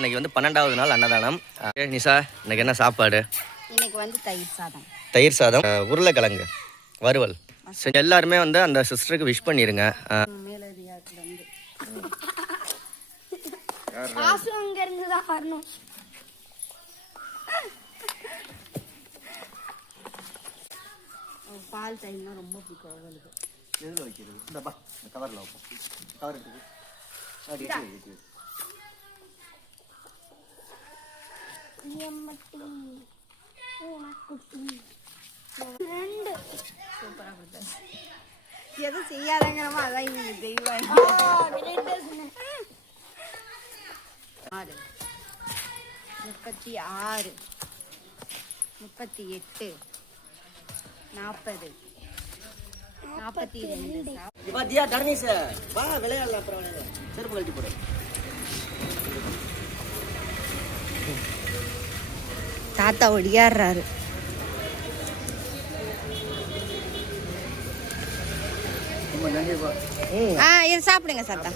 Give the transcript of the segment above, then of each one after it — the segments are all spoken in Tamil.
இன்னைக்கு வந்து 12வது நாள் அன்னதானம். நிஷா, இன்னைக்கு என்ன சாப்பாடு? இன்னைக்கு வந்து தயிர் சாதம். தயிர் சாதம், உருளைக்கிழங்கு வறுவல். எல்லாருமே வந்து அந்த சிஸ்டருக்கு விஷ் பண்ணிருங்க. பால் தயிர்னா ரொம்ப பிடிக்கும் அவங்களுக்கு. எதில் வைக்கிறது? இந்தப்பா இந்த கவரில் வைப்போம். கவர் எடுத்து எதுவும் செய்யாதங்கிறமா அதான் இவங்க செய்வாங்க. 36 38 40 42. பாத்தியா தர்ணீஸ், வா விளையாடலாம். அப்புறம் செருப்பு கழட்டி போடு. தாத்தா ஒடியாடுறாரு. இது சாப்பிடுங்க சாத்தா.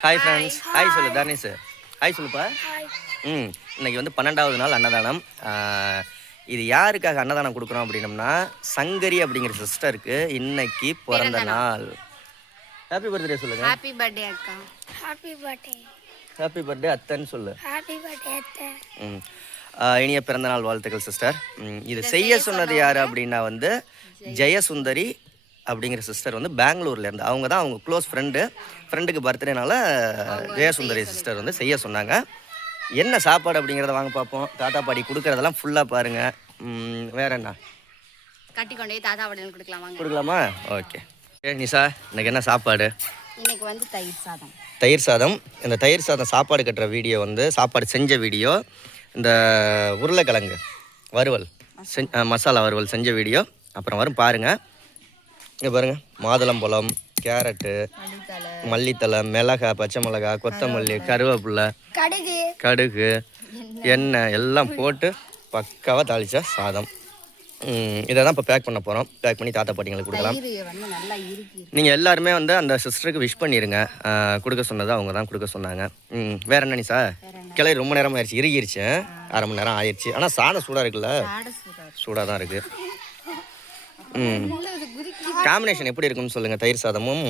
ஹாய் ஃப்ரெண்ட்ஸ், ஹாய் சொல்லு தர்ணீஸ், ஹாய் சொல்லுப்பா. இன்னைக்கு வந்து 12வது நாள் அன்னதானம். இது யாருக்காக அன்னதானம் கொடுக்குறோம் அப்படின்னம்னா, சங்கரி அப்படிங்கிற சிஸ்டருக்கு இன்னைக்கு பிறந்த நாள். ஹாப்பி பர்த்டே சொல்லுங்க. ஹாப்பி பர்த்டே அக்கா. Happy birthday. ஹாப்பி பர்த்டே அத்தன்னு சொல்லு. ஹாப்பி பர்த்டே அத்தை. இனிய பிறந்தநாள் வாழ்த்துக்கள் சிஸ்டர். இது செய்ய சொன்னது யார் அப்படின்னா வந்து ஜெயசுந்தரி அப்படிங்கிற சிஸ்டர் வந்து பெங்களூர்ல இருந்து. அவங்க தான் அவங்க க்ளோஸ் ஃப்ரெண்டுக்கு பர்த்டேனால ஜெயசுந்தரி சிஸ்டர் வந்து செய்ய சொன்னாங்க. என்ன சாப்பாடு அப்படிங்கிறத வாங்க பார்ப்போம். தாத்தா பாடி கொடுக்கறதெல்லாம் ஃபுல்லாக பாருங்க. வேற என்ன கட்டி கொண்டே தாத்தா பாடி கொடுக்கலாமா? ஓகே நிஷா, இன்னைக்கு என்ன சாப்பாடு? இன்னைக்கு வந்து தயிர் சாதம். தயிர் சாதம். இந்த தயிர் சாதம் சாப்பாடு கட்டுற வீடியோ வந்து சாப்பாடு செஞ்ச வீடியோ, இந்த உருளைக்கிழங்கு வறுவல் மசாலா வறுவல் செஞ்ச வீடியோ அப்புறம் வரும் பாருங்கள். இங்கே பாருங்கள், மாதுளம்பழம், கேரட்டு, மல்லித்தலை, மிளகாய், பச்சை மிளகாய், கொத்தமல்லி, கருவேப்பிலை, கடுகு, எண்ணெய் எல்லாம் போட்டு பக்காவாக தாளிச்சா சாதம். இதை தான் இப்போ பேக் பண்ண போகிறோம். பேக் பண்ணி தாத்தா பாட்டிங்களுக்கு கொடுக்கலாம். நீங்கள் எல்லாருமே வந்து அந்த சிஸ்டருக்கு விஷ் பண்ணிடுங்க. கொடுக்க சொன்னது அவங்க தான் கொடுக்க சொன்னாங்க. வேற என்ன நிஷா? கிளறி ரொம்ப நேரம் ஆயிடுச்சு, இறுகிருச்சு. 1/2 மணி நேரம் ஆயிடுச்சு. ஆனால் சாதம் சூடாக இருக்குல்ல? சூடாக தான் இருக்குது. காம்பினேஷன் எப்படி இருக்குன்னு சொல்லுங்கள். தயிர் சாதமும்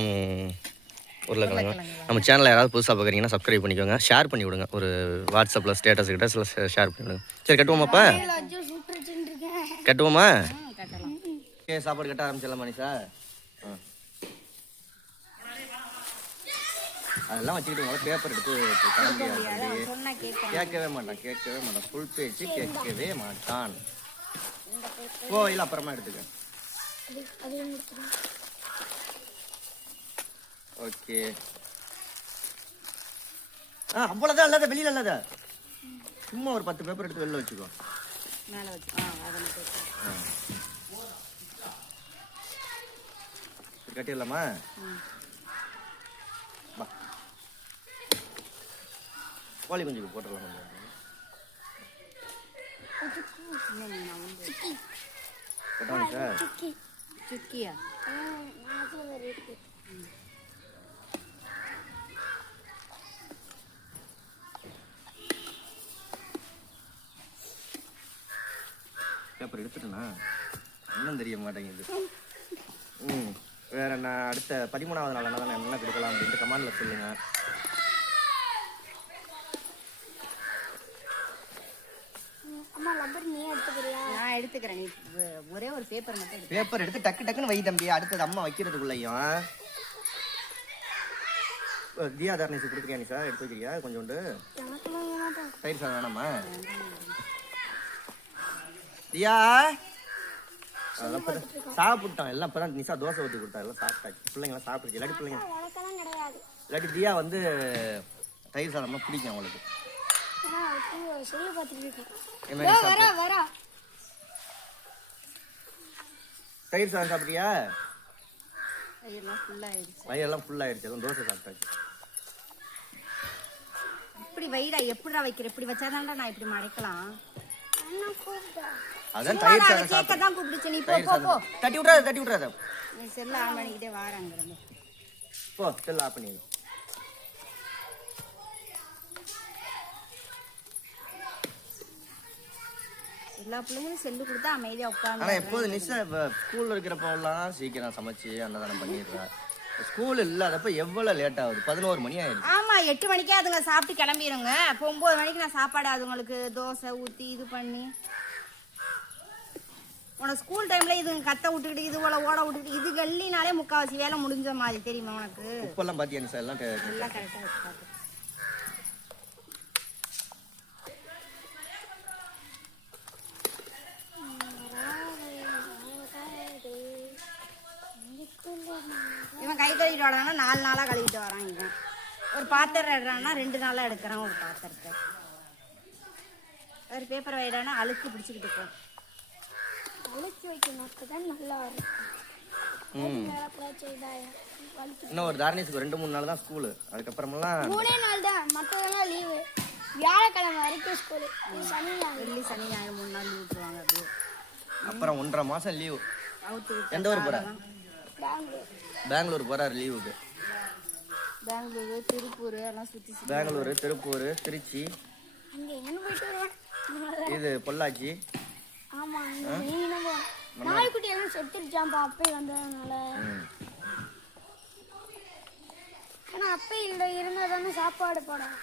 உருளைக்கிழங்கு. நம்ம சேனலில் யாராவது புதுசாக பார்க்குறீங்கன்னா சப்ஸ்கிரைப் பண்ணிக்கோங்க, ஷேர் பண்ணி விடுங்க. ஒரு வாட்ஸ்அப்பில் ஸ்டேட்டஸ் கிட்ட சில ஷேர் பண்ணி விடுங்க. சரி கட்டுவோமாப்பா? கட்டுவோமா? சாப்பாடு கட்ட ஆரம்பிச்சிடலாமா நிஷா? அதெல்லாம் வச்சுக்கிட்டு பேப்பர் எடுத்து கேட்கவே மாட்டான். ஃபுல் பேச்சு கேட்கவே மாட்டான். ஓ இல்லை, அப்புறமா எடுத்துக்க. ஓகே. அவ்வளோதான். இல்லாத வெளியில் இல்லாத சும்மா ஒரு 10 பேப்பர் எடுத்து வெளில வச்சுக்கோ. கட்டிடலாமா? கோழி குஞ்சுக்கு போட்டுடலாம். கட்டாங்க சார். சுக்கியா பேப்பர் எடுத்துட்டேனா இன்னும் தெரிய மாட்டேங்குது. வேற நான் அடுத்த 13வது நாள் என்ன என்ன கொடுக்கலாம் அப்படின்ட்டு கமெண்ட்ல சொல்லுங்க. நான் எடுத்துக்கிறேன். நீ ஒரே ஒரு பேப்பர் மட்டும் பேப்பர் எடுத்து டக்கு டக்குன்னு வை தம்பி. அடுத்தது அம்மா வைக்கிறதுக்குள்ளையும் தியா தர்ணீஸ் கொடுத்துருக்கியா நிஷா? எடுத்து வைக்கிறியா கொஞ்சோண்டு? தயிர் சாதம் வேணாமா தியா? சாப்பிட்டோம் எல்லாம். இப்பதான் நிஷா தோசை ஊற்றி கொடுத்தா, எல்லாம் சாப்பிட்டாச்சு. பிள்ளைங்களாம் சாப்பிடுச்சு. இல்லாட்டி தியா வந்து தயிர் சாதம்லாம் பிடிக்கும் அவங்களுக்கு. தயிர் சாதம் சாப்பிட்டியா? வயிறெல்லாம் ஃபுல் ஆயிடுச்சு. எல்லாம் தோசை சாப்பிட்டாச்சு. இப்படி வயிறா எப்படிடா வைக்கிற? இப்படி வச்சாதான்டா நான் இப்படி மறைக்கலாம். அதான் தயிர் சாதம் கேட்க சாப்பிட்டு தான் கூப்பிடுச்சு நீ போ தயிர் போ போ சாதம் தட்டி விட்றாத நீ செல்ல ஆன் பண்ணிக்கிட்டே வாராங்க போ செல் ஆஃப் பண்ணிடு. எல்லா பிள்ளைங்களும் செல்லு கொடுத்தா அமைதியா உட்காந்து ஆனால் எப்போது நிஷா இப்போ ஸ்கூலில் இருக்கிறப்பெல்லாம் சீக்கிரம் சமைச்சு அன்னதானம் பண்ணிடுறா. ஸ்கூல் இல்லாதப்ப எவ்வளோ லேட் ஆகுது, 11 மணி ஆயிடுச்சு. ஆமா 8 மணிக்கே அதுங்க சாப்பிட்டு கிளம்பிடுங்க. இப்போ 9 மணிக்கு நான் சாப்பாடு அதுங்களுக்கு தோசை ஊத்தி இது பண்ணி உனக்கு ஸ்கூல் டைம்ல இதுங்க கத்த விட்டுக்கிட்டு இது போல ஓட விட்டுக்கிட்டு இது கல்லினாலே முக்காவாசி வேலை முடிஞ்ச மாதிரி தெரியுமா உனக்கு? உப்பெல்லாம் பார்த்தியா நிஷா? எல்லாம் எல்லாம் கரெக்டா வச்சு பார்த்து இவன் கை கழுவிட்டு வரானா 4 நாளா கழுவிட்டு வரான். இவன் ஒரு பாத்திரம் எடுறான்னா 2 நாளா எடுக்கிறான் ஒரு பாத்திரத்தை. ஒரு பேப்பர் வைடானா அழுக்கு பிடிச்சிக்கிட்டு போ. அழைச்சி வைக்கணும் அப்பதான் நல்லா இருக்கும். இன்னும் ஒரு தாரணேஷுக்கு 2-3 நாள் தான் ஸ்கூலு. அதுக்கப்புறமெல்லாம் 3 நாள் தான், மற்றதெல்லாம் லீவு. வியாழக்கிழமை வரைக்கும் ஸ்கூலு, சனி ஞாயிறு. வெள்ளி சனி ஞாயிறு 3 நாள் விட்டுருவாங்க. அப்படியே அப்புறம் 1.5 மாசம் லீவு. அவுத்து எந்த ஊர் போற? பெங்களூர். பெங்களூர் போறாரு லீவுக்கு. பெங்களூரு திருப்பூர் எல்லாம் சுற்றி பெங்களூர், திருப்பூர், திருச்சி, அங்கே எங்கன்னு போயிட்டு வருவேன். இது பொள்ளாச்சி. ஆமா, நாய்க்குட்டி எல்லாம் செத்துருச்சாம்பா அப்பே வந்ததுனால. ஏன்னா அப்பே இல்லை இருந்தா தானே சாப்பாடு போடும்.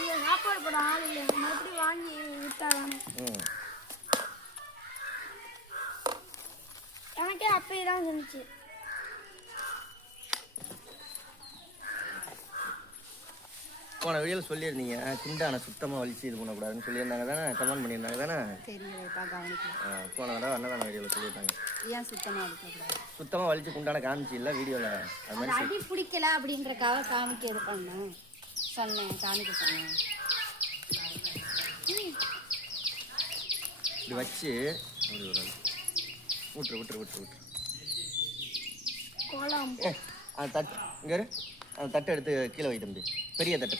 இங்க சாப்பாடு போட ஆள் இல்லை, மறுபடியும் வாங்கி விட்டாதானே. எனக்கே அப்பே தான் இருந்துச்சு. போன வீடியோவில் சொல்லியிருந்தீங்க குண்டான சுத்தமாக வலிச்சு இது பண்ணக்கூடாதுன்னு சொல்லியிருந்தாங்க தானே? கமெண்ட் பண்ணியிருந்தாங்க தானே? தெரியலப்பா கவனிக்கல. போன தடவை அன்னதான வீடியோவில் சொல்லியிருந்தாங்க. ஏன் சுத்தமாக இருக்கக்கூடாது? சுத்தமாக வலிச்சு குண்டான காமிச்சு இல்லை வீடியோவில். அது மாதிரி அடி பிடிக்கல அப்படின்றக்காக காமிக்க இது பண்ணேன் சொன்னேன், காமிக்க சொன்னேன். இப்படி வச்சு ஒரு விட்டுரு கோலம் அந்த தட்டு இங்கே அந்த தட்டை எடுத்து கீழே வை தம்பி. பெரிய தட்டை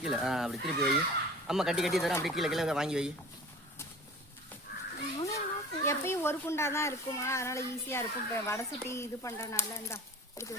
கீழே அப்படி திருப்பி வை. அம்மா கட்டி தரேன், அப்படி கீழே வாங்கி வை. எப்பயும் ஒரு குண்டா தான் இருக்குமா, அதனால ஈஸியா இருக்கும். இப்போ வடை சுட்டி இது பண்றதுனால இந்தா இருக்கு.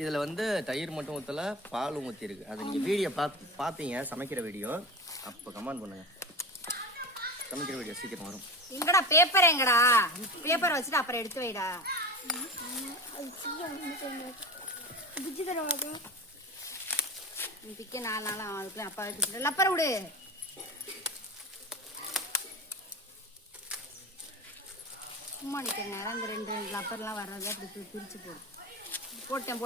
இதில் வந்து தயிர் மட்டும் ஊற்றல, பாலும் ஊற்றிருக்கு. அது நீங்கள் வீடியோ பார்ப்பீங்க, சமைக்கிற வீடியோ. அப்போ கமெண்ட் பண்ணுங்க. சமைக்கிற வீடியோ சீக்கிரம் வரும். எங்கடா பேப்பர், எங்கடா பேப்பர் வச்சுட்டு அப்புறம் எடுத்து வைடா. திக்க 4 நாள் அதுக்குள்ள அப்பா வச்சுட்டு லப்பரை விடு. சும்மா நிற்கங்க. அந்த 2 லப்பர்லாம் வர்றது அப்படி பிரிச்சு போட்டேன்.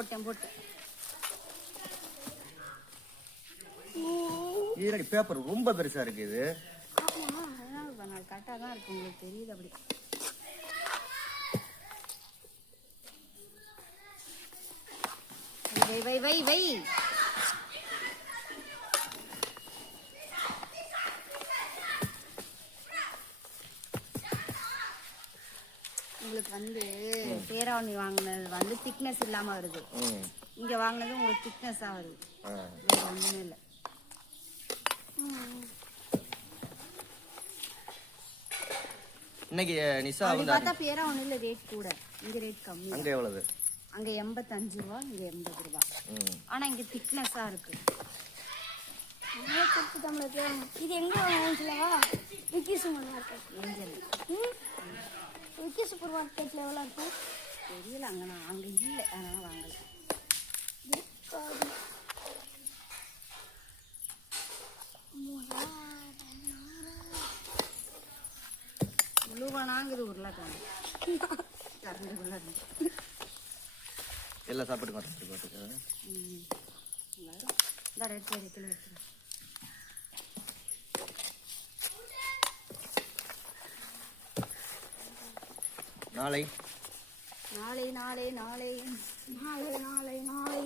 இதுல பேப்பர் ரொம்ப பெருசா இருக்கு. இது கரெக்டாக தான் இருக்கு, உங்களுக்கு தெரியுது. அப்படி வை உங்களுக்கு வந்து பேராவணி வாங்கினது வந்து திக்னஸ் இல்லாம வருது. இங்க வாங்கினது உங்களுக்கு திக்னஸா வருது. வேற ஒண்ணுமே இல்லை. இன்னைக்கு நிஷா வந்து பார்த்தா பேராவணி இல்ல ரேட் கூட, இங்க ரேட் கம்மி. அங்க எவ்வளவு? அங்க 85 ரூபா, இங்க 80 ரூபா. ஆனா இங்க திக்னஸா இருக்கு. இது எங்க வாங்கிக்கலவா? Vicky supermarket. Vicky super மார்க்கெட்ல எவ்வளோ இருக்கும் தெரியல. அங்க இல்லை, அதனால வாங்கல. உழுவானாங்குது உருளைக்கிழங்கு கரண்டுக்குள்ள இருந்து எல்லா சாப்பாடு மாட்டேன். இந்த எடுத்து நாளை நாளை நாளை நாளை நாளை நாளை நாளை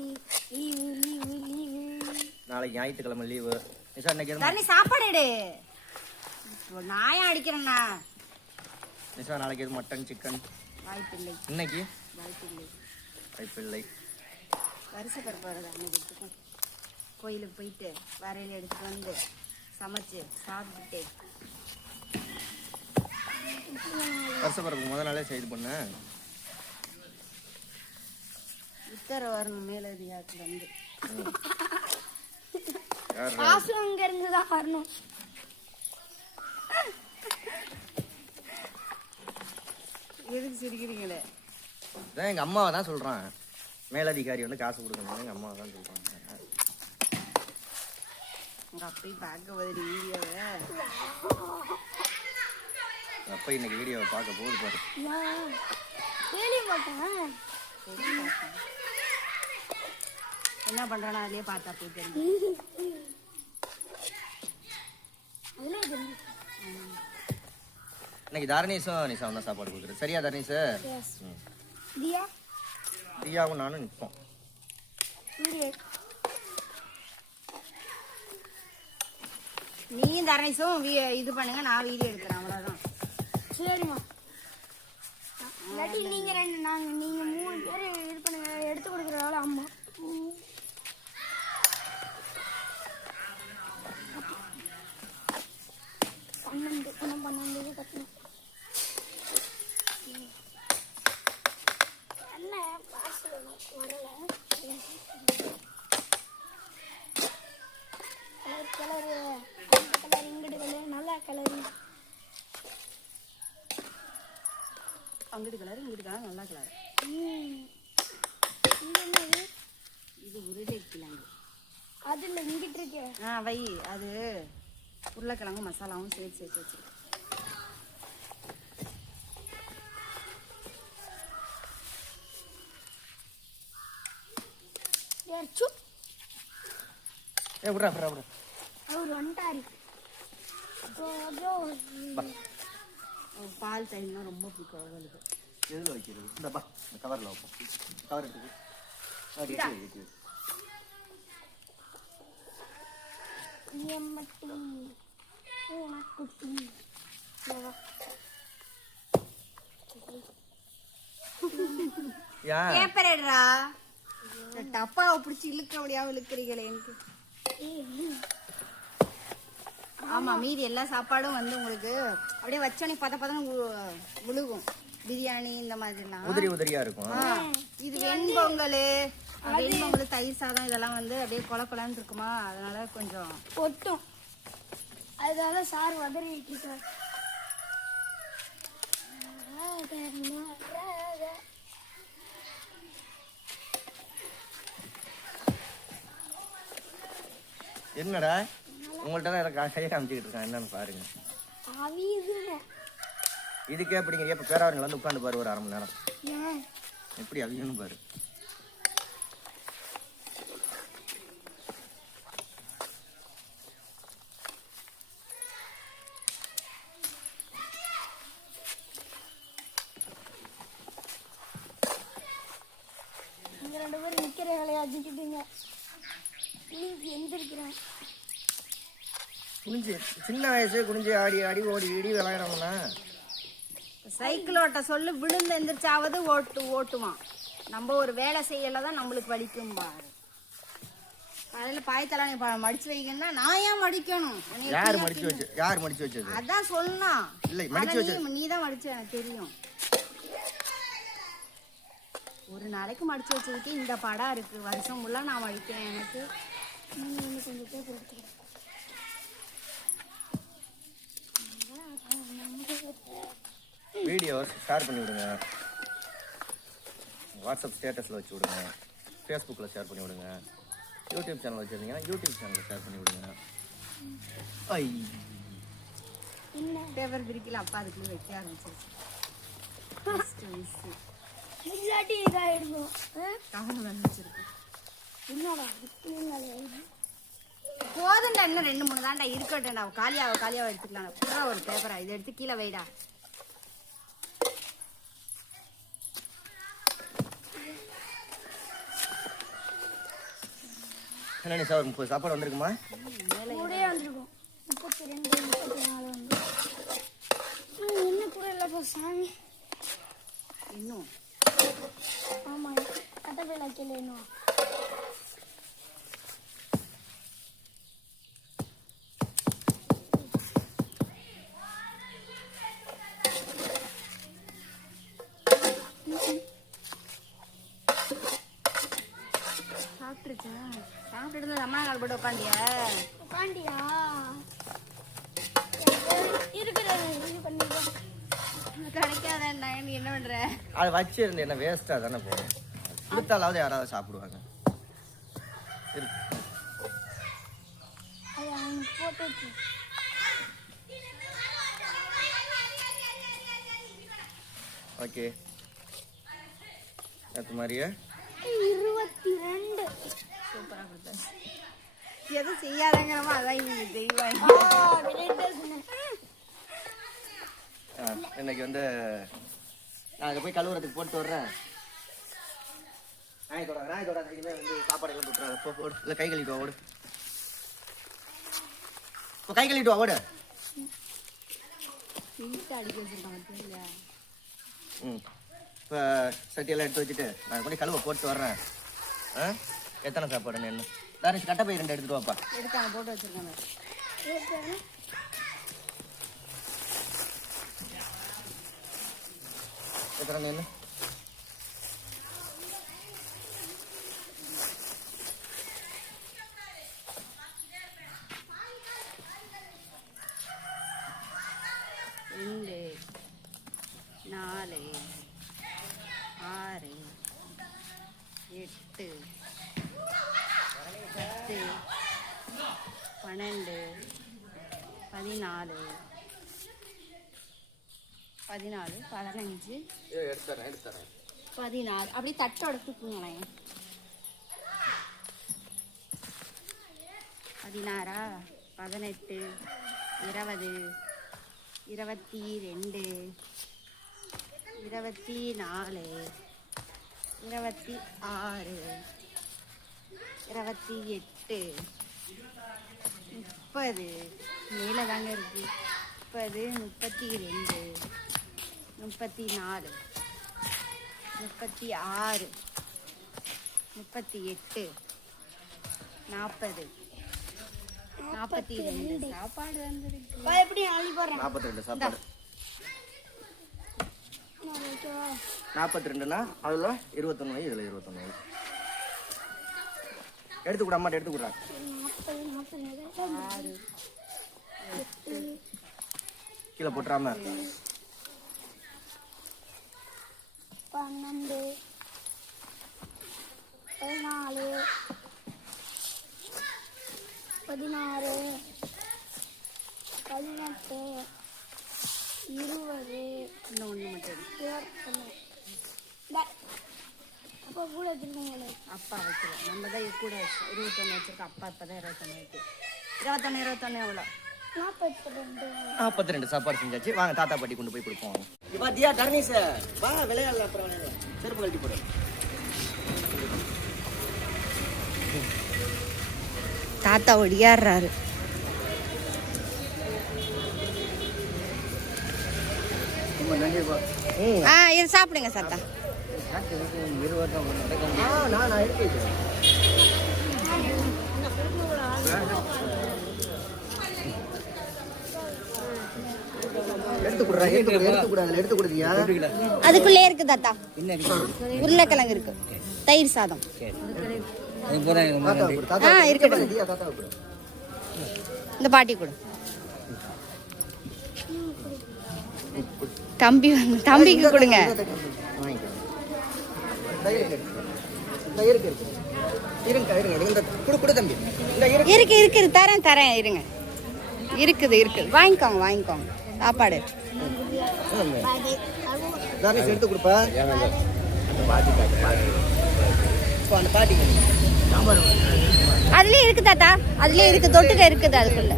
லீவு லீவு லீவு. நாளைக்கு ஞாயிற்றுக்கிழமை லீவு. நிஷா இன்னைக்கு எதுவும் தரணி சாப்பாடு எடு. நாயா அடிக்கிறேன்னா நிஷா நாளைக்கு எதுவும் மட்டன் சிக்கன் வாய்ப்பில்லை. இன்னைக்கு வாய்ப்பில்லை. வாய்ப்பில்லை. வருஷ பருப்பு வருது அன்னைக்கு எடுத்துக்கும். கோயிலுக்கு போயிட்டு வரையில எடுத்துட்டு வந்து சமைச்சு சாப்பிட்டுட்டு வருஷப்பரப்பு முத நாளே செய்து பண்ண. உத்தரவு வரணும் மேலதிகாரத்துல இருந்து. யார் காசு அங்க இருந்து தான் வரணும். எதுக்கு சிரிக்கிறீங்களே? இதான் எங்கள் அம்மாவை தான் சொல்கிறான். மேலதிகாரி வந்து காசு கொடுக்கணும் எங்கள் அம்மாவை தான் சொல்கிறாங்க. உங்க அப்பையும் பார்க்க போது வீடியோவை. அப்போ இன்னைக்கு வீடியோவை பார்க்க போகுது பாரு. வேலையை பார்த்தேன். என்ன பண்றானா அதுலயே பார்த்தா போய் தெரியும். அதெல்லாம் இது இன்னைக்கு தரணீஸும் நிஷாவும் தான் சாப்பாடு கொடுக்குறது. சரியா தரணீஸு? ம். தியா தியாவும் நானும் நிற்போம். வீடியோ நீயும் தரணிசும் இது பண்ணுங்க, நான் வீடியோ எடுக்கிறேன். அவ்வளோதான். சரிம்மா. இல்லாட்டி நீங்க நீங்க 3 பேர் இது பண்ணுங்க. எடுத்து கொடுக்குறதால அம்மா பன்னெண்டு கட்டணும். என்ன பாசு வரல. கலரு கலர் இங்கிட்டு கலர் நல்லா கலரு. அங்கிட்டு கலர் இங்கிட்டு கலர் நல்லா கலர். இது என்னது? இது உருளைக்கிழங்கு. அது இல்லை இங்கிட்டு இருக்கே. வை. அது உருளைக்கிழங்கு மசாலாவும் சேர்த்து வச்சிருக்கேன். விட்றா விட்றா விட்றா. அவர் வந்துட்டாரு. பால் தயிர்னா ரொம்ப பிடிக்கும் அவங்களுக்கு. எதில் வைக்கிறது? இந்தப்பா இந்த கவரில் வைப்போம். கவர் எடுத்துக்கு. கேப்பரேடா டப்பாவை பிடிச்சி இழுக்க முடியாம இழுக்கிறீங்களே எனக்கு. ஆமா, மீதி எல்லா சாப்பாடும் வந்து உங்களுக்கு அப்படியே வச்சோன்னே பதன்னு விழுகும். பிரியாணி இந்த மாதிரிலாம் உதிரி உதிரியா இருக்கும். இது வெண்பொங்கல், வெண்பொங்கல் தயிர் சாதம் இதெல்லாம் வந்து அப்படியே கொலன்னு இருக்குமா, அதனால கொஞ்சம் ஒட்டும். அதனால சார் வதறிட்டு இருக்கார். என்னடா உங்கள்கிட்ட தான் இதை கையை காமிச்சிக்கிட்டு இருக்கான். என்னன்னு பாருங்க. இதுக்கே அப்படிங்க. இப்போ பேராவரில் வந்து உட்காந்து பாரு ஒரு 1/2 மணி நேரம். எப்படி அவியணும் பாரு. நீங்க 2 பேரும் நிக்கிற வேலையை அடிச்சுக்கிட்டீங்க. எந்திரிக்கிறேன். குனிஞ்சு சின்ன வயசு குனிஞ்சு ஆடி ஆடி ஓடி இடி விளையாடணும்னா சைக்கிள் ஓட்ட சொல்லு, விழுந்து எந்திரிச்சாவது ஓட்டுவான். நம்ம ஒரு வேலை செய்யல தான் நம்மளுக்கு வலிக்கும் பாரு. அதில் பாய்த்தலாம் மடிச்சு வைக்கணும்னா நான் ஏன் மடிக்கணும்? யார் மடிச்சு வச்சு? யார் மடிச்சு வச்சது? அதான் சொன்னா. இல்லை மடிச்சு வச்சது நீ தான் மடிச்சு, எனக்கு தெரியும். ஒரு நாளைக்கு மடிச்சு வச்சதுக்கு இந்த படம் இருக்கு. வருஷம் ஃபுல்லா நான் மடிக்கிறேன். எனக்கு கொஞ்சம் பேப்பர் எடுத்துக்கிறேன். வீடியோ ஷேர் பண்ணி விடுங்க. வாட்ஸ்அப் ஸ்டேட்டஸில் வச்சு விடுங்க. ஃபேஸ்புக்கில் ஷேர் பண்ணி விடுங்க. யூடியூப் சேனல் வச்சுருந்தீங்கன்னா யூடியூப் சேனலில் ஷேர் பண்ணி விடுங்க. பேப்பர் பிரிக்கல, அப்பா அதுக்குள்ள வைக்க ஆரம்பிச்சிருச்சு. இல்லாட்டி இதாகிடுவோம். கவலை வந்துச்சிருக்கு. என்னடா போதுண்டா, இன்னும் 2-3 தான்டா இருக்கட்டும்டா. காலியாவை எடுத்துக்கலாம். ஒரு பேப்பரா இதை எடுத்து கீழே வைடா. என்ன நிஷா ஒரு 30 சாப்பாடு வந்திருக்குமா? கூடயே வந்திருக்கும் 32 34 வந்து என்ன கூட இல்லப்பா சாமி. இன்னும் ஆமா கட்டப்பையில் வைக்கல இன்னும். சாப்பிட்டுட்டு அம்மா கால் போட்டு உட்காந்தியா? உட்காண்டியா இருக்கிறது இது பண்ணிடுவோம். கிடைக்காத நீ என்ன பண்ற? அதை வச்சிருந்து என்ன வேஸ்ட்டாக தானே போகும். கொடுத்தாலாவது யாராவது சாப்பிடுவாங்க. இருக்கு. அது அவனுக்கு போட்டு வச்சு ஓகே அது மாதிரியே 22. சூப்பரா கொடுத்த. எதுவும் செய்யாதங்கிறமா அதான் இவங்க செய்வாங்க. இன்னைக்கு வந்து நான் அங்கே போய் கழுவுறதுக்கு போட்டு வர்றேன். நாய் தொடாத இனிமேல் வந்து சாப்பாடு எல்லாம் போட்டுறாங்க. ஓடு இல்லை கை கழுவிட்டு வா ஓடு. இப்போ கை கழுவிட்டு வா ஓடு. நீட்டாக அடிக்க வச்சிருக்காங்க இல்லையா? ம் இப்போ சட்டியெல்லாம் எடுத்து வச்சுட்டு நான் கூட கழுவ போட்டு வர்றேன். ஆ எத்தனை சாப்பாடுன்னு என்ன தாரிஷ் கட்டை போய் 2 எடுத்துட்டு வாப்பா. எடுத்தாங்க போட்டு வச்சிருக்காங்க. எத்தனை என்ன ரெண்டு 4 6 8 10 12 14 15 எடுத்துறேன் 16 அப்படியே தட்டோட தூக்குங்களேன். 16 18 20 22 24 26 28 30 மேலே தாங்க இருக்கு. 30 32 34 36 38 40 42 சாப்பாடு வந்துருக்கு. எப்படி ஆளி போடுறேன் 42 சாப்பாடு. நான் வைக்கவா? 42னா அதில் 21 வை இதில் 21 வை எடுத்து கூட அம்மாட்ட எடுத்து கொடுறேன். 40 கீழே போட்டுறாம 12 14 16 18 20 இன்னும் ஒன்று மட்டும் இருக்கு. 21. அப்போ கூட வச்சுருக்கீங்களே அப்பா வைக்கல, நம்ம தான் கூட 21 வச்சிருக்கோம். அப்பா இப்போ தான் 21 வைக்கு. 21 எவ்வளோ? 42. சாப்பாடு செஞ்சாச்சு. வாங்க தாத்தா பாட்டி கொண்டு போய் கொடுப்போம். இப்போ தியா தர்ணீஸ் வா விளையாடல. அப்புறம் செருப்பு கழட்டி போடு. தாத்தா ஒடியாடுறாரு. இது சாப்பிடுங்க சாத்தா. அதுக்குள்ளே இருக்கு தாத்தா, உருளைக்கிழங்கு இருக்கு, தயிர் சாதம் இருக்கட்டும். இந்த பாட்டி கூட தம்பிக்கு கொடுங்க. இருக்கு இருக்கு தரேன் தரேன் இருங்க. இருக்குது இருக்குது வாங்கிக்கோங்க சாப்பாடு. எடுத்து கொடுப்பா. அதுலயே இருக்கு தாத்தா, அதுலயே இருக்கு, தொட்டுக்க இருக்குது அதுக்குள்ள.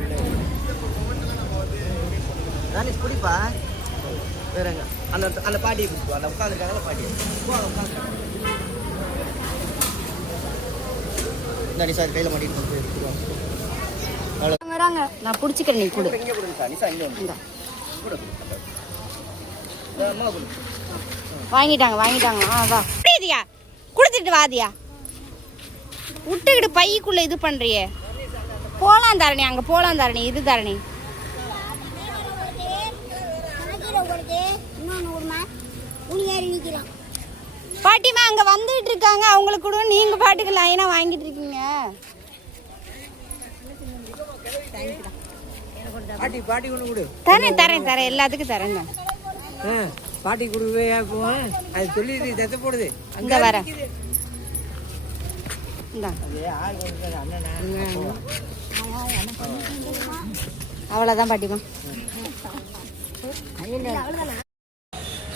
குடிப்பா வேறங்க அந்த பாட்டியை கொடுப்பா. அந்த உட்காந்துருக்காங்க பாட்டியை இந்த நிசா கையில் மாட்டிட்டு வராங்க. நான் பிடிச்சிக்கிறேன், நீ கொடு. இங்கே கொடுங்க நிசா, இங்கே வந்து கொடு. அம்மா கொடு. வாங்கிட்டாங்க வா புரியுதியா, கொடுத்துட்டு வாதியா, விட்டுக்கிட்டு பைக்குள்ள இது பண்றியே. போலாம் தரணி, அங்க போலாம் தரணி, இது தரணி. பாட்டிமா அங்க வந்துட்டு இருக்காங்க, அவங்களுக்கு கூட நீங்க பாட்டுக்கு லைனா வாங்கிட்டு இருக்கீங்க. பாட்டி கொண்டு கொடு. தரேன் எல்லாத்துக்கும் தரேன் தான். பாட்டி கொடுக்கவே அது சொல்லி தத்த போடுது. இங்க வர இந்தா, அவ்வளவுதான் பாட்டிமா.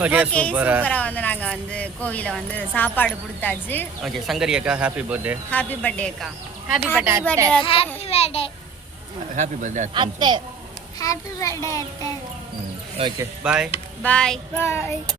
ஓகே சூப்பரா. சூப்பரா வந்து நாங்க வந்து கோவில வந்து சாப்பாடு கொடுத்தாச்சு. ஓகே சங்கரி அக்கா ஹாப்பி பர்த்டே. ஹாப்பி பர்த்டே அக்கா. ஹாப்பி பர்த்டே அத்தை. ஹாப்பி பர்த்டே அத்தை. ஹாப்பி பர்த்டே அத்தை. Okay bye. பாய். பாய்.